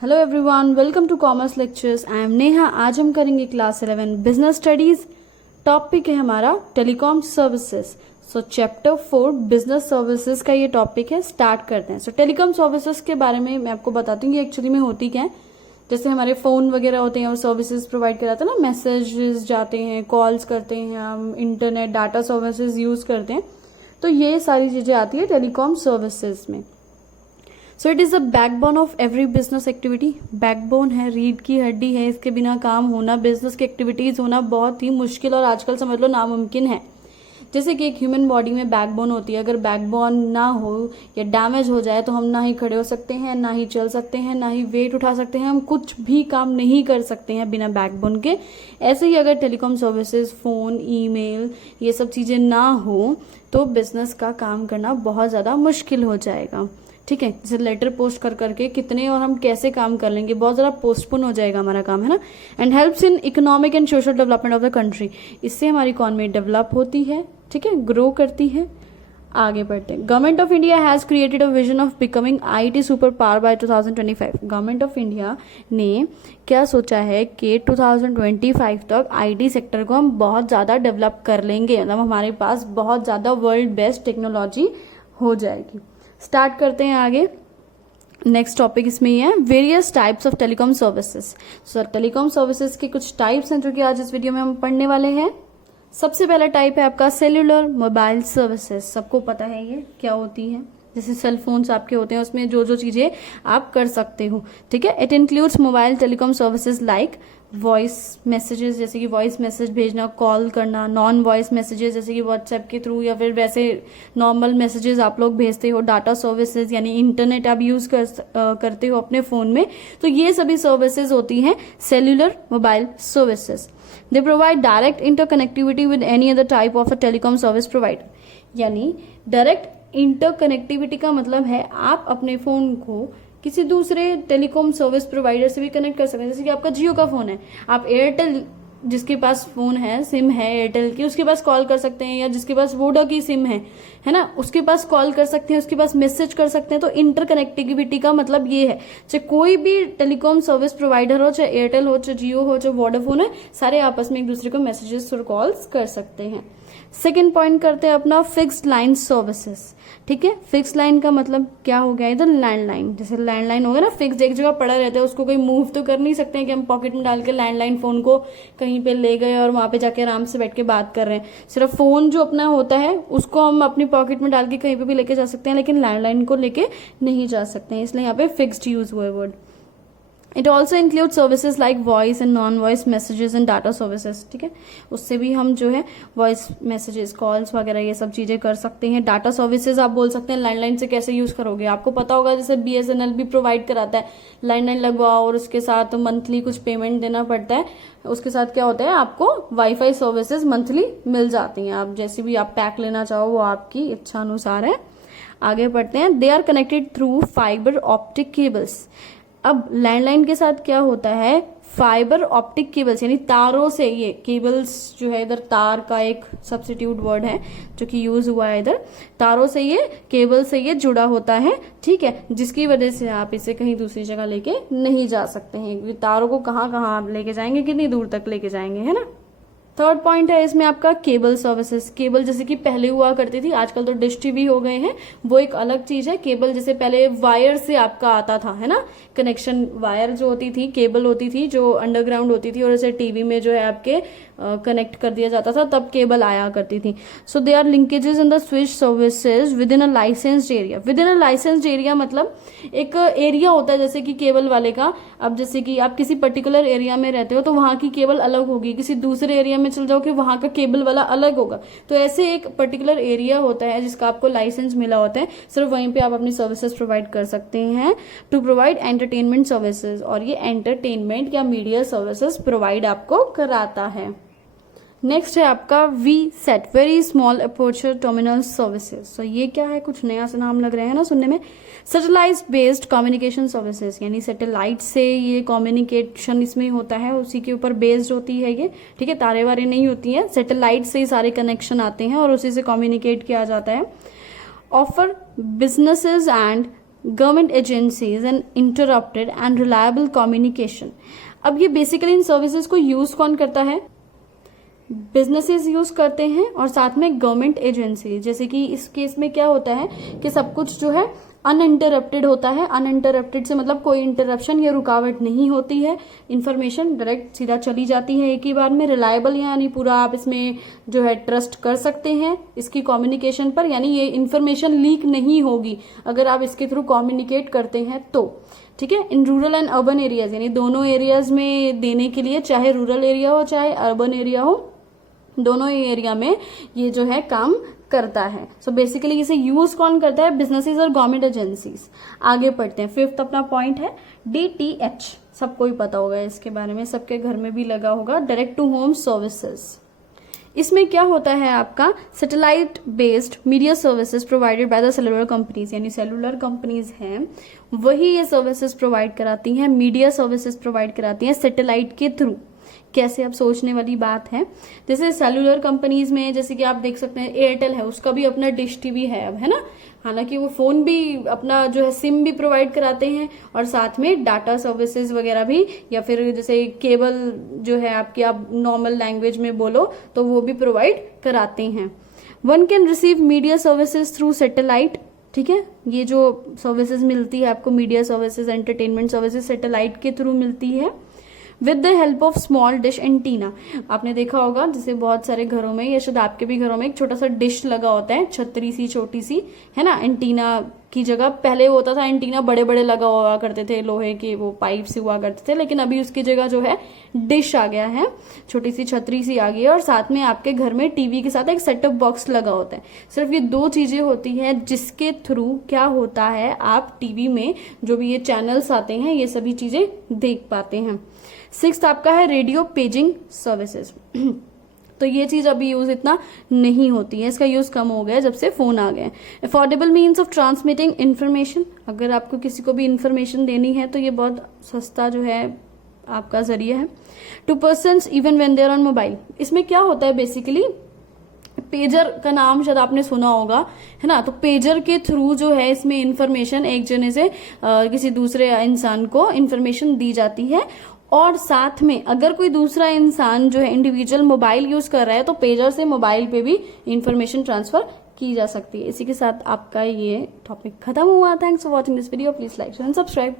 Hello everyone, welcome to commerce lectures. I am Neha. आज हम करेंगे क्लास 11 बिजनेस स्टडीज। टॉपिक है हमारा टेलीकॉम सर्विसेज। सो चैप्टर 4 बिजनेस सर्विसेज का ये टॉपिक है। स्टार्ट करते हैं। सो टेलीकॉम सर्विसेज के बारे में मैं आपको बताती हूँ कि एक्चुअली में होती क्या है। जैसे हमारे फोन वगैरह होते हैं और सर्विसेज प्रोवाइड कराते हैं ना, मैसेजेस जाते हैं, कॉल्स करते हैं, हम इंटरनेट डाटा सर्विसेज यूज करते हैं, तो ये सारी चीजें आती है टेलीकॉम सर्विसेज में। So it is the backbone of every business activity. Backbone है, रीढ़ की हड्डी है, इसके बिना काम होना, बिजनेस की एक्टिविटीज होना बहुत ही मुश्किल और आजकल समझ लो नामुमकिन है। जैसे कि एक ह्यूमन बॉडी में बैकबोन होती है, अगर बैकबोन ना हो या डैमेज हो जाए तो हम ना ही खड़े हो सकते हैं, ना ही चल सकते हैं, ना ही वेट उठा सकते हैं, हम कुछ भी काम नहीं कर सकते हैं बिना बैकबोन के। ऐसे ही अगर टेलीकॉम सर्विसेज, फोन, ईमेल, ये सब चीजें ना हो तो बिजनेस का काम करना बहुत ज्यादा मुश्किल हो जाएगा। ठीक है, जैसे लेटर पोस्ट कर करके कितने और हम कैसे काम कर लेंगे, बहुत ज़्यादा पोस्टपोन हो जाएगा हमारा काम, है ना। And helps in economic and social development of the country. इससे हमारी इकोनॉमी डेवलप होती है, ठीक है, ग्रो करती है। आगे बढ़ते हैं। Government of India has created a vision of becoming IT super power bye 2025। Government of India ने क्या सोचा है कि 2025 तक आईटी सेक्टर को हम बहुत ज़्यादा डेवलप कर लेंगे, मतलब हमारे पास बहुत ज़्यादा वर्ल्ड बेस्ट टेक्नोलॉजी हो जाएगी। स्टार्ट करते हैं आगे। नेक्स्ट टॉपिक इसमें ही है, various types of telecom services. So telecom services के कुछ टाइप्स हैं जो कि आज इस वीडियो में हम पढ़ने वाले हैं। सबसे पहला टाइप है आपका सेल्यूलर मोबाइल सर्विसेज। सबको पता है ये क्या होती है। जैसे सेल फोन्स आपके होते हैं, उसमें जो जो चीजें आप कर सकते हो, ठीक है। It includes mobile telecom services like voice messages, जैसे कि वॉइस मैसेज भेजना, कॉल करना, नॉन वॉइस मैसेजेस जैसे कि व्हाट्सएप के थ्रू या फिर वैसे नॉर्मल मैसेजेस आप लोग भेजते हो, डाटा सर्विसेज यानी इंटरनेट आप यूज करते हो अपने फोन में, तो ये सभी सर्विसेज होती हैं cellular mobile services. They provide direct interconnectivity with any other type of a telecom service provider. यानी डायरेक्ट इंटरकनेक्टिविटी का मतलब है आप अपने फोन को किसी दूसरे टेलीकॉम सर्विस प्रोवाइडर से भी कनेक्ट कर सकते हैं। जैसे कि आपका जियो का फोन है, आप एयरटेल जिसके पास फोन है, सिम है एयरटेल की, उसके पास कॉल कर सकते हैं, या जिसके पास वोडा की सिम है ना, उसके पास कॉल कर सकते हैं, उसके पास मैसेज कर सकते हैं। तो इंटरकनेक्टिविटी का मतलब ये है, चाहे कोई भी टेलीकॉम सर्विस प्रोवाइडर हो, चाहे एयरटेल हो, चाहे जियो हो, चाहे वोडाफोन है, सारे आपस में एक दूसरे को मैसेजेस और कॉल्स कर सकते हैं। सेकेंड पॉइंट करते हैं अपना फिक्स्ड लाइन सर्विसेज। ठीक है, फिक्स लाइन का मतलब क्या हो गया इधर, लैंडलाइन। जैसे लैंडलाइन हो गया ना, फिक्स एक जगह पड़ा रहता है, उसको कोई मूव तो कर नहीं सकते हैं कि हम पॉकेट में डाल के लैंडलाइन फोन को कहीं पे ले गए और वहां पे जाके आराम से बैठ के बात कर रहे हैं। सिर्फ फोन जो अपना होता है उसको हम अपनी पॉकेट में डाल के कहीं पे भी लेके जा सकते हैं, लेकिन लैंडलाइन को लेके नहीं जा सकते हैं, इसलिए यहाँ पे फिक्स्ड यूज हुआ है word. It also include services like voice and non voice messages and data services. ठीक है, उससे भी हम जो है वॉइस मैसेजेस, कॉल्स वगैरह ये सब चीजें कर सकते हैं। डाटा सर्विसेज आप बोल सकते हैं लैंडलाइन से कैसे यूज करोगे, आपको पता होगा जैसे BSNL भी प्रोवाइड कराता है, लैंडलाइन लगवाओ और उसके साथ मंथली कुछ पेमेंट देना पड़ता है। उसके साथ क्या होता है, आपको वाईफाई सर्विसेज मंथली मिल जाती हैं। आप जैसे भी आप पैक लेना चाहो वो आपकी इच्छा अनुसार है। आगे बढ़ते हैं। They are connected through fibre optic cables. अब लैंडलाइन के साथ क्या होता है, फाइबर ऑप्टिक केबल्स यानी तारों से, ये केबल्स जो है इधर तार का एक सब्स्टिट्यूट वर्ड है जो कि यूज हुआ है इधर, तारों से ये केबल से ये जुड़ा होता है। ठीक है, जिसकी वजह से आप इसे कहीं दूसरी जगह लेके नहीं जा सकते हैं। तारों को कहाँ कहाँ आप लेके जाएंगे, कितनी दूर तक लेके जाएंगे, है ना। थर्ड पॉइंट है इसमें आपका केबल सर्विसेज। केबल जैसे कि पहले हुआ करती थी, आजकल तो डिश टीवी हो गए हैं, वो एक अलग चीज है। केबल जैसे पहले वायर से आपका आता था, है ना, कनेक्शन वायर जो होती थी, केबल होती थी जो अंडरग्राउंड होती थी और जैसे टीवी में जो है आपके कनेक्ट कर दिया जाता था, तब केबल आया करती थी। So they are linkages in the switch services within a licensed area. Within a licensed area मतलब एक एरिया होता है जैसे कि केबल वाले का। अब जैसे कि आप किसी पर्टिकुलर एरिया में रहते हो तो वहां की केबल अलग होगी, किसी दूसरे एरिया में चल जाओ कि वहां का केबल वाला अलग होगा। तो ऐसे एक पर्टिकुलर एरिया होता है जिसका आपको लाइसेंस मिला होता है, सिर्फ वहीं पे आप अपनी सर्विसेज प्रोवाइड कर सकते हैं टू प्रोवाइड एंटरटेनमेंट सर्विसेज। और ये एंटरटेनमेंट या मीडिया सर्विसेज प्रोवाइड आपको कराता है। नेक्स्ट है आपका VSAT, very small aperture terminal services. So ये क्या है, कुछ नया सा नाम लग रहा है ना सुनने में। सैटेलाइट बेस्ड कम्युनिकेशन सर्विसेज, यानी सैटेलाइट से ये कम्युनिकेशन इसमें होता है, उसी के ऊपर बेस्ड होती है ये। ठीक है, तारे वारे नहीं होती हैं, सैटेलाइट से ही सारे कनेक्शन आते हैं और उसी से कम्युनिकेट किया जाता है। Offer businesses and government agencies and interrupted and reliable communication. अब ये बेसिकली इन सर्विसेज को यूज कौन करता है? बिजनेसेस यूज करते हैं और साथ में गवर्नमेंट एजेंसी। जैसे कि इस केस में क्या होता है कि सब कुछ जो है अनइंटरप्टेड होता है। अनइंटरप्टेड से मतलब कोई इंटरप्शन या रुकावट नहीं होती है, इंफॉर्मेशन डायरेक्ट सीधा चली जाती है एक ही बार में। रिलायबल यानी पूरा आप इसमें जो है ट्रस्ट कर सकते हैं इसकी कम्युनिकेशन पर, यानी ये इंफॉर्मेशन लीक नहीं होगी अगर आप इसके थ्रू कम्युनिकेट करते हैं तो, ठीक है। In rural and urban areas, यानी दोनों एरियाज में देने के लिए, चाहे रूरल एरिया हो चाहे अर्बन एरिया हो, दोनों ही एरिया में ये जो है काम करता है। सो बेसिकली इसे यूज कौन करता है? बिजनेसेस और गवर्नमेंट एजेंसीज। आगे पढ़ते हैं। फिफ्थ अपना पॉइंट है DTH। सबको ही पता होगा इसके बारे में, सबके घर में भी लगा होगा, डायरेक्ट टू होम सर्विसेज। इसमें क्या होता है आपका? Satellite based media services provided by the cellular companies, यानी सेलुलर कंपनीज हैं वही ये सर्विसेज प्रोवाइड कराती हैं, मीडिया सर्विसेज प्रोवाइड कराती हैं सैटेलाइट के थ्रू। कैसे? आप सोचने वाली बात है। जैसे सेलुलर कंपनीज में जैसे कि आप देख सकते हैं एयरटेल है, उसका भी अपना डिश टीवी है अब, है ना। हालांकि वो फोन भी अपना जो है सिम भी प्रोवाइड कराते हैं और साथ में डाटा सर्विसेज वगैरह भी, या फिर जैसे केबल जो है आपकी, आप नॉर्मल लैंग्वेज में बोलो तो वो भी प्रोवाइड कराते हैं। One can receive media services through satellite, ठीक है। ये जो सर्विसेज मिलती है आपको, media services, entertainment services, satellite के थ्रू मिलती है with the help of small dish antenna. आपने देखा होगा जैसे बहुत सारे घरों में, या शायद आपके भी घरों में, एक छोटा सा डिश लगा होता है, छतरी सी छोटी सी, है ना। एंटीना की जगह पहले होता था एंटीना बड़े बड़े लगा हुआ करते थे, लोहे के वो पाइप से हुआ करते थे, लेकिन अभी उसकी जगह जो है डिश आ गया है, छोटी सी छतरी सी आ गई है, और साथ में आपके घर में टीवी के साथ एक सेटअप बॉक्स लगा होता है। सिर्फ ये दो चीजें होती हैं जिसके थ्रू क्या होता है, आप टीवी में जो भी ये चैनल्स आते हैं ये सभी चीजें देख पाते हैं। सिक्स्थ आपका है रेडियो पेजिंग सर्विसेज। तो ये चीज अभी यूज इतना नहीं होती है, इसका यूज कम हो गया जब से फोन आ गए। Affordable means of transmitting information, अगर आपको किसी को भी इन्फॉर्मेशन देनी है तो ये बहुत सस्ता जो है आपका जरिया है। Two persons even when they are on mobile. इसमें क्या होता है बेसिकली, पेजर का नाम शायद आपने सुना होगा, है ना। तो पेजर के थ्रू जो है इसमें इंफॉर्मेशन एक जने से किसी दूसरे इंसान को इंफॉर्मेशन दी जाती है, और साथ में अगर कोई दूसरा इंसान जो है इंडिविजुअल मोबाइल यूज कर रहा है तो पेजर से मोबाइल पे भी इंफॉर्मेशन ट्रांसफर की जा सकती है। इसी के साथ आपका ये टॉपिक खत्म हुआ। Thanks for watching this video. Please like and subscribe.